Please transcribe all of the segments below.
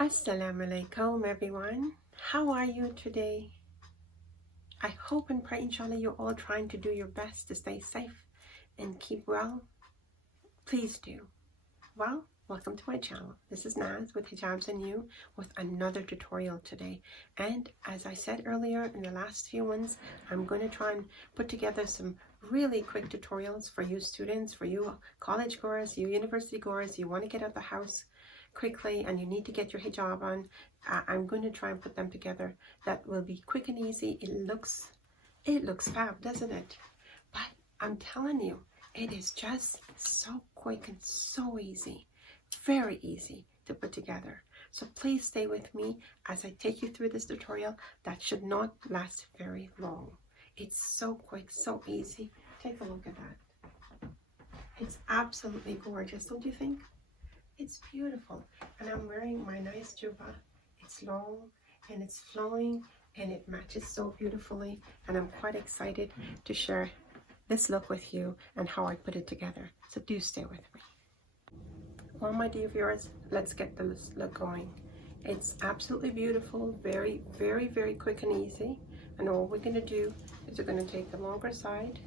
Assalamu-Alaikum everyone. How are you today? I hope and pray inshallah you're all trying to do your best to stay safe and keep well. Please do. Well, welcome to my channel. This is Naz with Hijabs and You with another tutorial today. And as I said earlier in the last few ones, I'm going to try and put together some really quick tutorials for you students, for you college goers, you university goers, you want to get out of the house quickly and you need to get your hijab on. I'm going to try and put them together that will be quick and easy. It looks fab, doesn't it? But I'm telling you, it is just so quick and so easy, very easy to put together. So please stay with me as I take you through this tutorial that should not last very long. It's so quick, so easy. Take a look at that. It's absolutely gorgeous, don't you think? It's beautiful. And I'm wearing my nice 𝗪𝗶𝗱𝗊. It's long and it's flowing and it matches so beautifully. And I'm quite excited to share this look with you and how I put it together. So do stay with me. Well, my dear viewers, let's get this look going. It's absolutely beautiful, very, very, very quick and easy. And all we're going to do is we're going to take the longer side,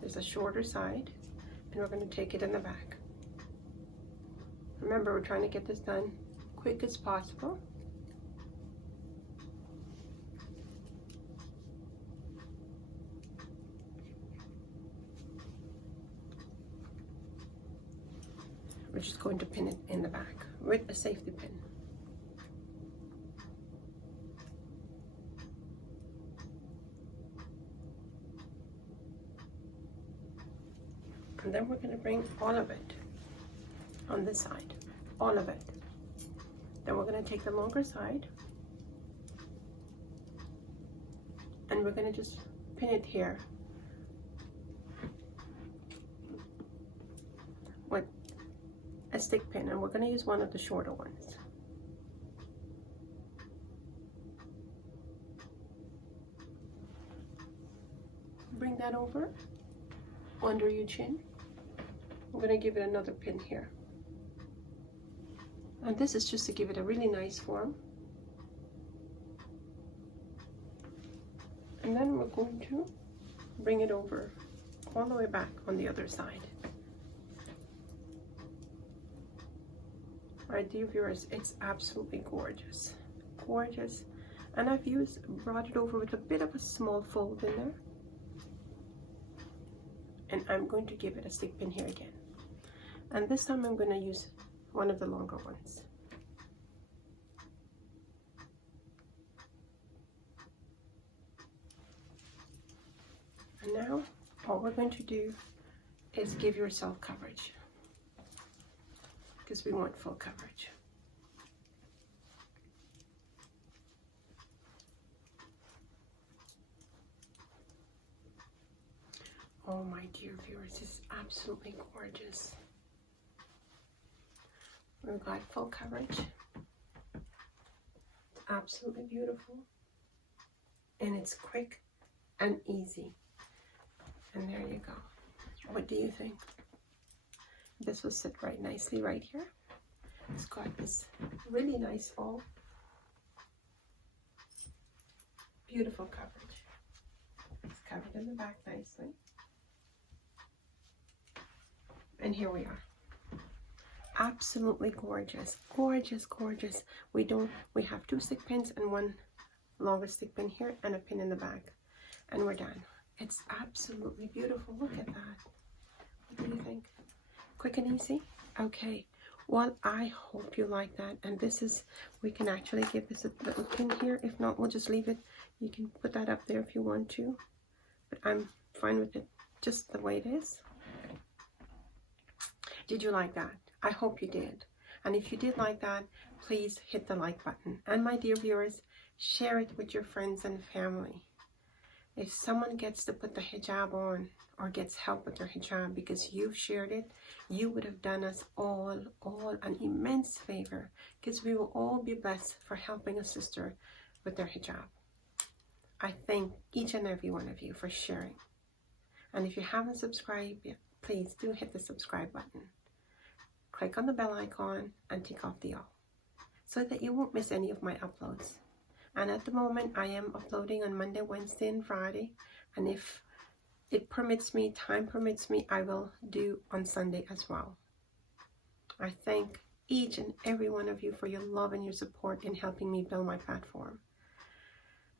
there's a shorter side, and we're going to take it in the back. Remember, we're trying to get this done quick as possible. We're just going to pin it in the back with a safety pin. And then we're going to bring all of it on this side, all of it. Then we're going to take the longer side and we're going to just pin it here with a stick pin, and we're going to use one of the shorter ones. Bring that over under your chin. I'm going to give it another pin here. And this is just to give it a really nice form. And then we're going to bring it over all the way back on the other side. My dear viewers, it's absolutely gorgeous. Gorgeous. And I've brought it over with a bit of a small fold in there. And I'm going to give it a stick pin here again. And this time I'm going to use one of the longer ones. And now all we're going to do is give yourself coverage, because we want full coverage. Oh my dear viewers, this is absolutely gorgeous. We've got full coverage. It's absolutely beautiful. And it's quick and easy. And there you go. What do you think? This will sit right nicely right here. It's got this really nice fall. Beautiful coverage. It's covered in the back nicely. And here we are. Absolutely gorgeous, gorgeous, gorgeous. We have two stick pins and one longer stick pin here and a pin in the back, and we're done. It's absolutely beautiful. Look at that. What do you think? Quick and easy? Okay. Well, I hope you like that. And this is, we can actually give this a little pin here. If not, we'll just leave it. You can put that up there if you want to, but I'm fine with it just the way it is. Did you like that? I hope you did. And if you did like that, please hit the like button. And my dear viewers, share it with your friends and family. If someone gets to put the hijab on or gets help with their hijab because you've shared it, you would have done us all an immense favor, because we will all be blessed for helping a sister with their hijab. I thank each and every one of you for sharing. And if you haven't subscribed yet, please do hit the subscribe button. Click on the bell icon and tick off the all, so that you won't miss any of my uploads. And at the moment, I am uploading on Monday, Wednesday, and Friday. And if it permits me, time permits me, I will do on Sunday as well. I thank each and every one of you for your love and your support in helping me build my platform.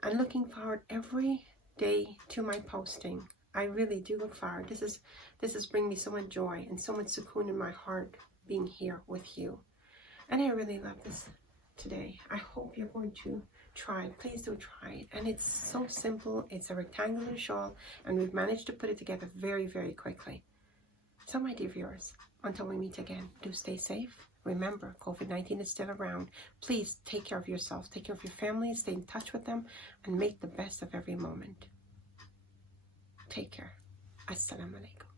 And looking forward every day to my posting. I really do look forward. This is bringing me so much joy and so much sukoon in my heart being here with you. And I really love this today. I hope you're going to try it. Please do try it. And it's so simple. It's a rectangular shawl, and we've managed to put it together very, very quickly. So my dear viewers, until we meet again, do stay safe. Remember, COVID-19 is still around. Please take care of yourselves, take care of your family, stay in touch with them, and make the best of every moment. Take care. Assalamu alaikum.